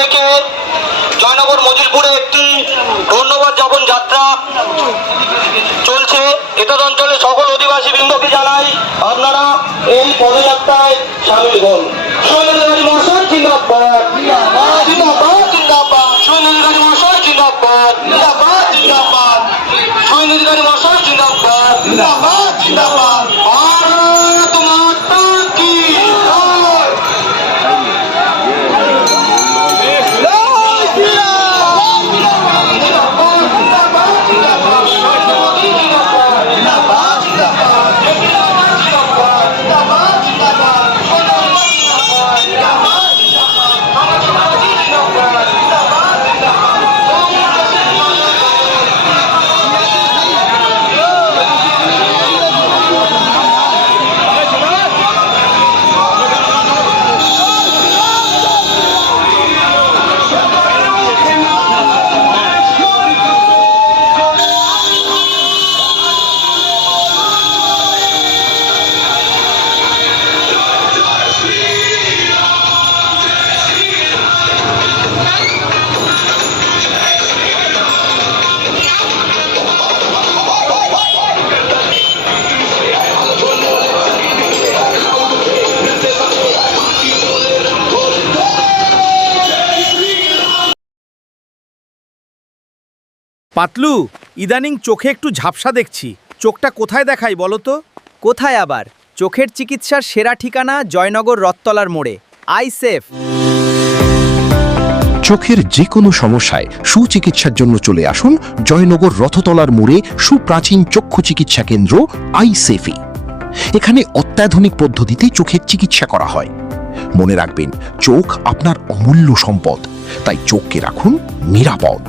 থেকে জয়নগর মজিলপুরে একটি ধন্যবাদ জ্ঞাপন যাত্রা চলছে। এতদ অঞ্চলে সকল অধিবাসী বৃন্দকে জানাই আপনারা এই পদযাত্রায় সামিল হন। সুনীলগাড়ি মশাই জিন্দাবাদ, জিন্দাবাদ জিন্দাবাদ, সুনীলগাড়ি মশাই জিন্দাবাদ, জিন্দাবাদ জিন্দাবাদ, সুনীলগাড়ি মশাই জিন্দাবাদ, জিন্দাবাদ জিন্দাবাদ। ভারত মাতা কি জয়। পাতলু, ইদানিং চোখে একটু ঝাপসা দেখছি। চোখটা কোথায় দেখাই বলো তো? কোথায় আবার? চোখের চিকিৎসার সেরা ঠিকানা জয়নগর রথতলার মোড়ে। I safe. চোখের যে কোনো সমস্যায় সুচিকিৎসার জন্য চলে আসুন জয়নগর রথতলার মোড়ে সুপ্রাচীন চক্ষু চিকিৎসা কেন্দ্র আই সেফি। এখানে অত্যাধুনিক পদ্ধতিতে চোখের চিকিৎসা করা হয়। মনে রাখবেন, চোখ আপনার অমূল্য সম্পদ, তাই চোখকে রাখুন নিরাপদ।